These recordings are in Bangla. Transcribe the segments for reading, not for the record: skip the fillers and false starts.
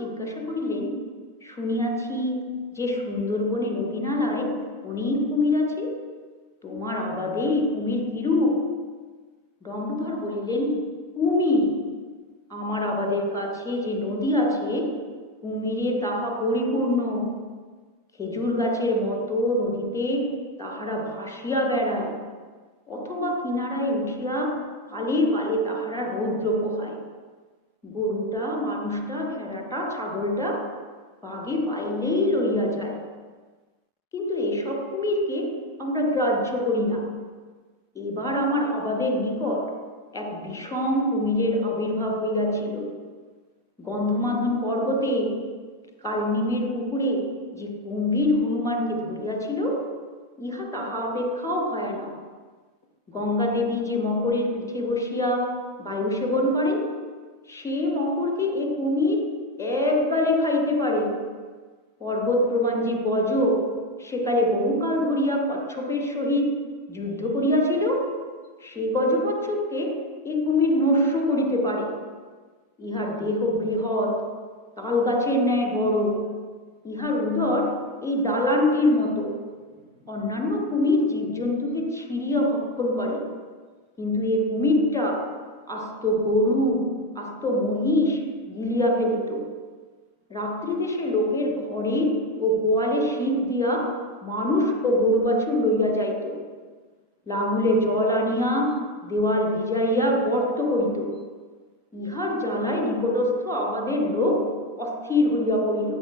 জিজ্ঞাসা করিলেন, শুনিয়াছি যে সুন্দরবনে নদী নালায় অনেক কুমির আছে, তোমার আবাদে কুমির কিরূপ? দম্ভধর বলিলেন, কুমির? আমার আবাদের কাছে যে নদী আছে, কুমিরে তাহা পরিপূর্ণ। খেজুর গাছের মতো নদীতে তাহারা ভাসিয়া বেড়ায়, অথবা কিনারায় উঠিয়া কালে কালে তাহারা রৌদ্র পোহায়। গরুটা, মানুষটা, ভেড়াটা, ছাগলটা বাগে পাইলেই লইয়া যায়। কিন্তু এসব কুমিরকে আমরা গ্রাহ্য করি না। এবার আমার আবাদের নিকট এক বিষম কুমিরের আবির্ভাব হইয়াছিল। গন্ধমাধন পর্বতে কালনিমের পুকুরে যে গম্ভীর হনুমানকে ধরিয়াছিল, ইহা তাহা অপেক্ষাও ভয়ানক। গঙ্গা দেবী যে মকরের পিঠে বসিয়া বায়ু সেবন করেন, সে মকরকে এ কুমির একগালে খাইতে পারে। পর্বত প্রমাণ যে গজ সেকালে বহুকাল ধরিয়া কচ্ছপের সহিত যুদ্ধ করিয়াছিল, সে গজকচ্ছপকে এ কুমির নস্য করিতে পারে। ইহার দেহ বৃহৎ, তাল গাছের ন্যায় বড়, ইহার উদর এই দালানটির মতো। অন্যান্য কুমির জীবজন্তুকে ছিঁড়িয়া ভক্ষণ করে, কিন্তু এ কুমিরটা আস্ত গরু, আস্ত মহিষ গিলিয়া ফেলিত। রাত্রিতে সে লোকের ঘরে ও গোয়ালে শিক দিয়া মানুষ ও গরু বাছুর লইয়া যাইত। লাঙলে জল আনিয়া দেওয়াল ভিজাইয়া গর্ত করিত। ইহার জ্বালায় নিকটস্থ আবাদের লোক অস্থির হইয়া পড়িল।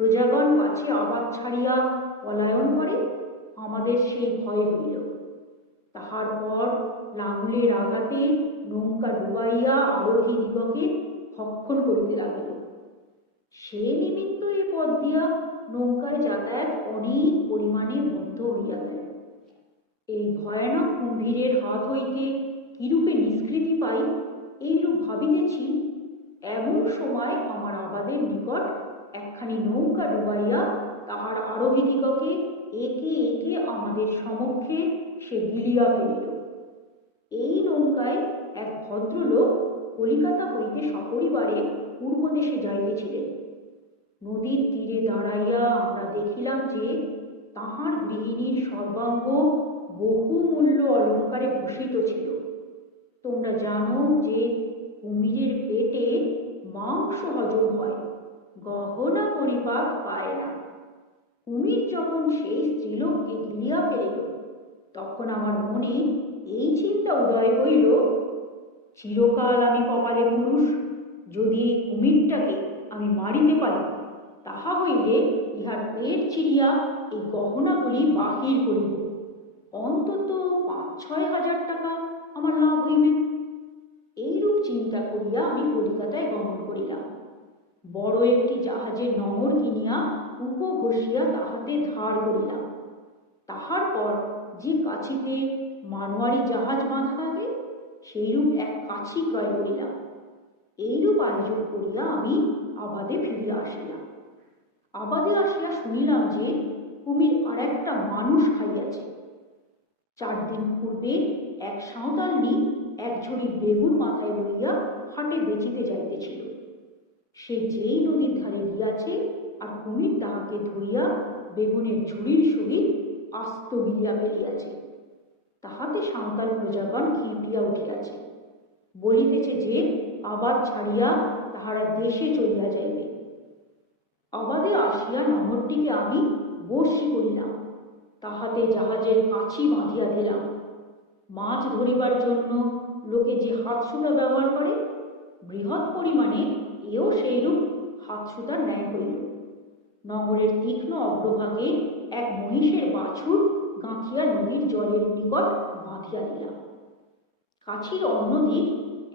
প্রজাগণ পাছে আবাদ ছাড়িয়া পলায়ন করে, আমাদের সেই ভয় হইল। তাহার পর লাঙলের আঘাতে নৌকা ডুবাইয়া আরোহী দিগকে ভক্ষণ করিতে লাগিল। সে নিমিত্ত এ পথ দিয়া নৌকায় যাতায়াত অনেক পরিমাণে বন্ধ হইয়া গেল। এই ভয়ানক কুম্ভীরের হাত হইতে কিরূপে নিষ্কৃতি পাই, এইরূপ ভাবিতেছি, এমন সময় আমার আবাদের নিকট একখানি নৌকা ডুবাইয়া তাহার আরোহীদিগকে একে একে আমাদের সমক্ষে সে গিলিয়া ফেলিল। এই নৌকায় এক ভদ্রলোক কলিকাতা হইতে সপরিবারে পূর্ব দেশে যাইতেছিলেন। নদীর তীরে দাঁড়াইয়া আমরা দেখিলাম যে তাহার গৃহিণীর সর্বাঙ্গ বহুমূল্য অলঙ্কারে ভূষিত ছিল। তোমরা জানো যে কুমিরের পেটে মাংস হজম হয়, গহনা পরিপাক পায় না। কুমির যখন সেই স্ত্রীলোককে গিলিয়া ফেলিল, তখন আমার মনে এই চিন্তা উদয় হইল, চিরকাল আমি কপালে পুরুষ, যদি এই কুমিরটাকে আমি মারিতে পারি, তাহা হইলে ইহার পেট চিরিয়া এই গহনাগুলি বাহির করিব। অন্তত ৫-৬ হাজার টাকা আমার লাভ হইবে। এইরূপ চিন্তা করিয়া আমি কলিকাতায় গমন করিলাম। বড় একটি জাহাজের নঙর কিনিয়া উপঘষিয়া তাহাতে ধার করিলাম। তাহার পর যে কাছিতে মানোয়ারি জাহাজ বাঁধা থাকে, সেইরূপ এক কাছি ক্রয় করিলাম। এইরূপ আয়োজন করিয়া আমি আবাদে ফিরিয়া আসিলাম। আবাদে আসিয়া শুনিলাম যে কুমির আর একটা মানুষ খাইয়াছে। 4 দিন পূর্বে এক সাঁওতালনি এক ঝুড়ি বেগুন মাথায় লইয়া হাটে বেচিতে যাইতেছিল। সে যেই নদীর ধারে গিয়াছে, আর কুমির তাহাকে ধরিয়া বেগুনের ঝুড়ির সহিত আস্ত গিলিয়া ফেলিয়াছে। তাহাতে সাঁওতাল প্রজাগণ খিপিয়া উঠিয়াছে, বলিতেছে যে আবাদ ছাড়িয়া তাহারা দেশে চলিয়া যাইবে। আবাদে আসিয়া নহরটিকে আমি বর্ষি করিলাম, তাহাতে জাহাজের কাছি বাঁধিয়া দিলাম। মাছ ধরিবার জন্য লোকে যে হাতসুতা ব্যবহার করে, বৃহৎ পরিমাণে এও সেইরূপ হাতসুতার ন্যায় হইল। নগরের তীক্ষ্ণ অগ্রভাগে এক মহিষের বাছুর গাঁথিয়া নদীর জলের নিকট বাঁধিয়া দিলাম। কাছির অন্যদিক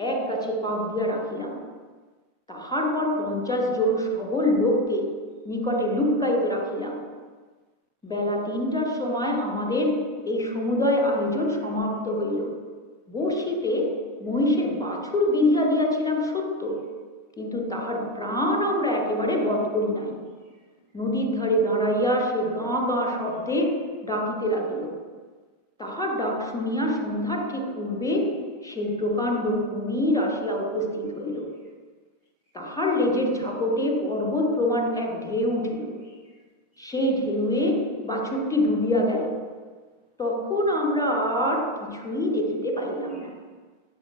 এক গাছে পাক দিয়া রাখিলাম। তাহার পর 50 জন সবল লোককে নিকটে লুক্কাইতে রাখিলাম। বেলা 3টার সময় আমাদের এই সমুদয় আয়োজন সমাপ্ত হইল। বড়শিতে মহিষের বাছুর বিধিয়া দিয়াছিলাম সত্য, কিন্তু তাহার প্রাণ আমরা একেবারে বধ করি নাই। নদীর ধারে দাঁড়াইয়া সে গাঁ গাঁ শব্দে ডাকিতে লাগিল। তাহার ডাক শুনিয়া সন্ধ্যার ঠিক পূর্বে সেই প্রকাণ্ড কুমির আসিয়া উপস্থিত হইল। তাহার লেজের ঝাপটে পর্বত প্রমাণ এক ঢেউ উঠিল। সেই ঢেউয়ে বাছুরটি ডুবিয়া গেল। তখন আমরা আর কিছুই দেখিতে পাইলাম না।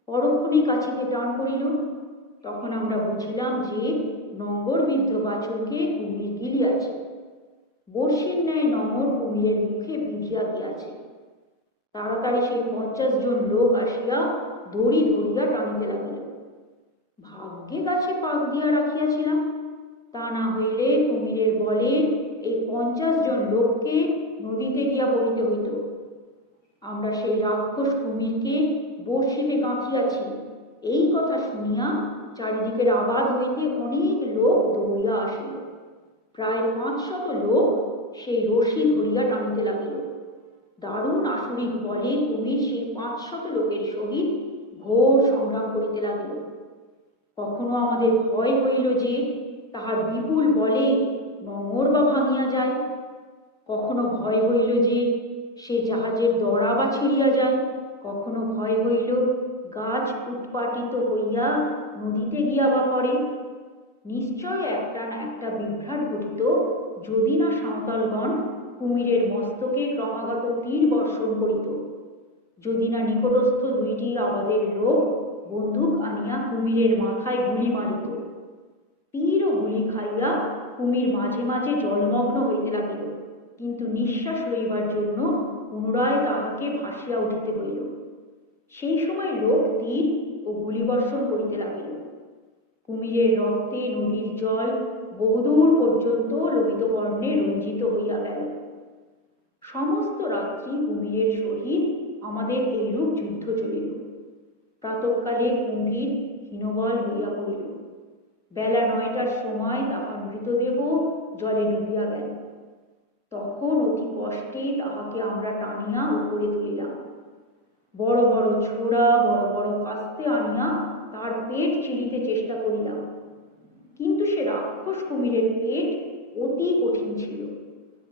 পরক্ষণে কাছিতে টান পড়িল। তখন আমরা বুঝিলাম যে নঙ্গরবিদ্ধ বাছুরকে কুমির গিলিয়াছে। বর্ষির ন্যায় নঙ্গর কুমিরের মুখে বিঁধিয়া গিয়াছে। তাড়াতাড়ি সেই 50 জন লোক আসিয়া দড়ি ধরিয়া টানিতে লাগিল। ভাগ্যে গাছে পাক দিয়া রাখিয়াছিলাম, তা না হইলে কুমিরের বলে এই 50 জন লোককে নদীতে গিয়া পড়িতে হইত। আমরা সেই রাক্ষস কুমিরকে বর্ষিতে গাঁথিয়াছি এই কথা শুনিয়া চারিদিকের আবাদ হইতে অনেক লোক দৌড়িয়া আসিল। প্রায় 500 লোক সেই রশি ধরিয়া টানিতে লাগিল। দারুণ আসুরিক বলে কুমির সেই 500 লোকের সহিত ঘোর সংগ্রাম করিতে লাগিল। কখনো আমাদের ভয় হইল যে তাহার বিপুল বলে নঙর বা ভাঙিয়া যায়, কখনো ভয় হইল যে সে জাহাজের দড়া বা ছিঁড়িয়া যায়, কখনো ভয় হইল গাছ উৎপাটিত হইয়া নদীতে গিয়া বা পড়ে। নিশ্চয় একটা না একটা বিভ্রাট ঘটিত যদি না সাঁওতালগণ কুমিরের মস্তকে ক্রমাগত তীর বর্ষণ করিত, যদি না নিকটস্থ 2টি আবাদের লোক বন্দুক আনিয়া কুমিরের মাথায় গুলি মারিত। তীর ও গুলি খাইয়া কুমির মাঝে মাঝে জলমগ্ন হইতে লাগিল, কিন্তু নিঃশ্বাস লইবার জন্য পুনরায় তাহাকে ভাসিয়া উঠিতে হইল। সেই সময় লোক তীর ও গুলিবর্ষণ করিতে লাগিল। কুমিরের রক্তে নদীর জল বহুদূর পর্যন্ত লোহিত বর্ণে রঞ্জিত হইয়া গেল। সমস্ত রাত্রি কুমিরের সহিত আমাদের এইরূপ যুদ্ধ চলিল। প্রাতঃকালে কুমির হীনবল হইয়া পড়িল। বেলা 9টার সময় তাহার মৃতদেহ জলে ডুবিয়া গেল। তখন অতি কষ্টে তাহাকে আমরা টানিয়া উপরে তুলিলাম। বড় বড় ছোড়া বড় বড় কাস্তে আনিয়া তার পেট চিরিতে চেষ্টা করিলাম, কিন্তু সে রাক্ষস কুমিরের পেট অতি কঠিন ছিল।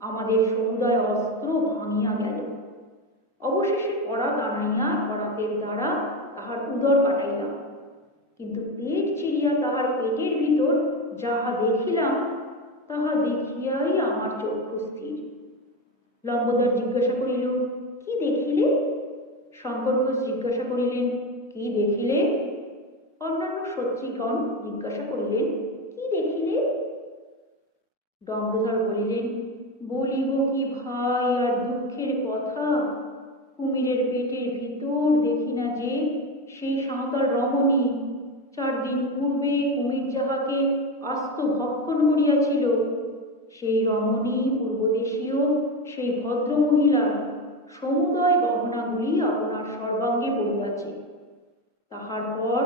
আমাদের সমুদয় অস্ত্র ভাঙিয়া গেল। অবশেষে করাত আনাইয়া করাতের দ্বারা তাহার উদর কাটাইলাম, কিন্তু পেট চিরিয়া তাহার পেটের ভিতর যাহা দেখিলাম তাহা দেখিয়াই আমার চক্ষু স্থির। লম্বোদর জিজ্ঞাসা করিল, কি দেখিলে? শঙ্কর ঘোষ জিজ্ঞাসা করিলেন, কি দেখিলে? অন্যান্য সত্রীগণ জিজ্ঞাসা করিলেন, কি দেখিলে? ডম্বধর বলিলেন, বলিব কি ভাই আর দুঃখের কথা, কুমিরের পেটের ভিতর দেখি না যে সেই সাঁওতাল রমণী 4 দিন পূর্বে কুমির যাহাকে আস্ত ভক্ষণ করিয়াছিল, সেই রমণী পূর্বদেশীয় সেই ভদ্রমহিলার সমুদয় গহনাগুলি আপনার সর্বাঙ্গে পড়িয়াছে। তাহার পর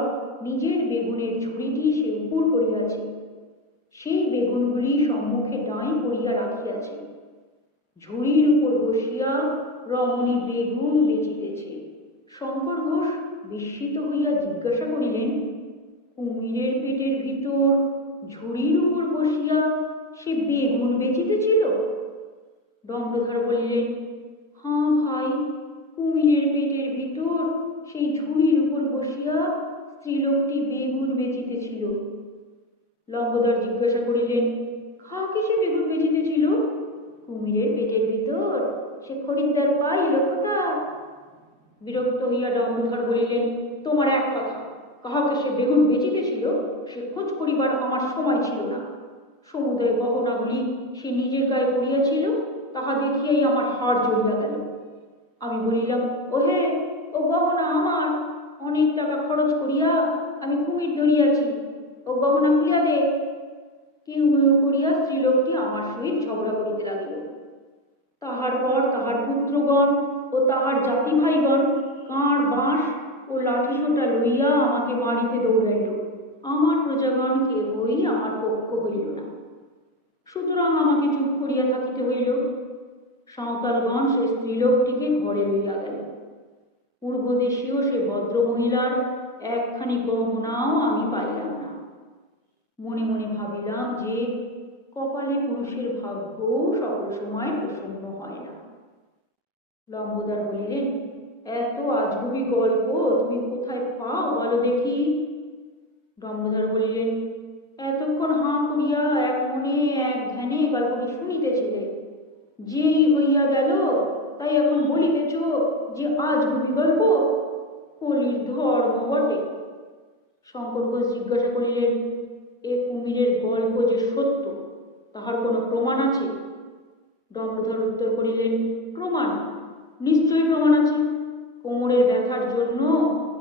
নিজের বেগুনের ঝুড়িটি সে উপর করিয়াছে। সেই বেগুনগুলি সম্মুখে ডাঁই করিয়া রাখিয়াছে। ঝুড়ির উপর বসিয়া রমণী বেগুন বেচিতেছে। শঙ্কর ঘোষ বিস্মিত হইয়া জিজ্ঞাসা করিলেন, কুমিরের পেটের ভিতর ঝুড়ির উপর বসিয়া সে বেগুন বেচিতেছিল? ডম্বধর বলিলেন, হ্যাঁ ভাই, কুমিরের পেটের ভিতর সেই ঝুড়ির উপর বসিয়া স্ত্রীলোকটি বেগুন বেচিতেছিল। লম্বোদর জিজ্ঞাসা করিলেন, কাকে সে বেগুন বেচিতেছিল? কুমিরের পেটের ভিতর সে খরিদ্দার পাইল কোথায়? বিরক্ত হইয়া ডম্বধর বলিলেন, তোমার এক কথা, কাহাকে সে বেগুন বেচিতেছিল সে খোঁজ করিবার আমার সময় ছিল না। সমুদয় গহনাগুলি সে নিজের গায়ে পড়িয়াছিল, তাহা দেখিয়াই আমার হাড় জ্বলিয়া গেল। আমি বলিলাম, ওহে, ও গহনা আমার, অনেক টাকা খরচ করিয়া আমি কুমির ধরিয়াছি, ও গহনা খুলিয়া দে। কেউ মেউ করিয়া স্ত্রীলোকটি আমার সহিত ঝগড়া করিতে লাগিল। তাহার পর তাহার পুত্রগণ ও তাহার জাতি ভাইগণ কাঁড় বাঁশ ও লাঠিসোঁটা লইয়া আমাকে মারিতে দৌড়াইল। আমার প্রজাগণ কেহই আমার পক্ষ হইল না, সুতরাং আমাকে চুপ করিয়া থাকিতে হইল। সাঁওতালগণ সে স্ত্রীলোকটিকে ঘরে লইয়া গেল। পূর্বদেশীয় সে ভদ্রমহিলার একখানি গহনাও আমি পাইলাম না। মনে মনে ভাবিলাম যে কপালে পুরুষের ভাগ্য সকল সময় প্রসন্ন হয় না। লম্বোদর বলিলেন, এত আজগুবি গল্প তুমি কোথায় পাও বলো দেখি? ডম্বধর বলিলেন, করিয়া এক মনে এক ধ্যানে গল্পটি শুনিতেছিলে, যেই হইয়া গেল তাই এখন বলিতেছ যে আজগুবি গল্প, কলির ধর্ম বটে। শঙ্কর ঘোষ জিজ্ঞাসা করিলেন, এ কুমিরের গল্প যে সত্য তাহার কোনো প্রমাণ আছে? দম্ভধর উত্তর করিলেন, প্রমাণ? নিশ্চয়ই প্রমাণ আছে। কোমরের ব্যথার জন্য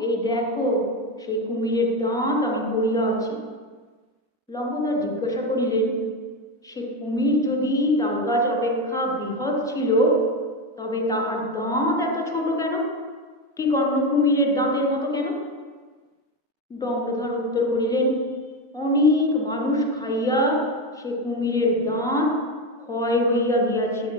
এই দেখো সেই কুমিরের দাঁত আমি পড়িয়া আছি। লম্বদার জিজ্ঞাসা করিলেন, সে কুমির যদি তালগাছ অপেক্ষা বৃহৎ ছিল তবে তাহার দাঁত এত ছোট কেন? ঠিক অন্য কুমিরের দাঁতের মতো কেন? দম্ভধর উত্তর করিলেন, অনেক মানুষ খাইয়া সে কুমিরের দাঁত ক্ষয় হইয়া গিয়াছিল।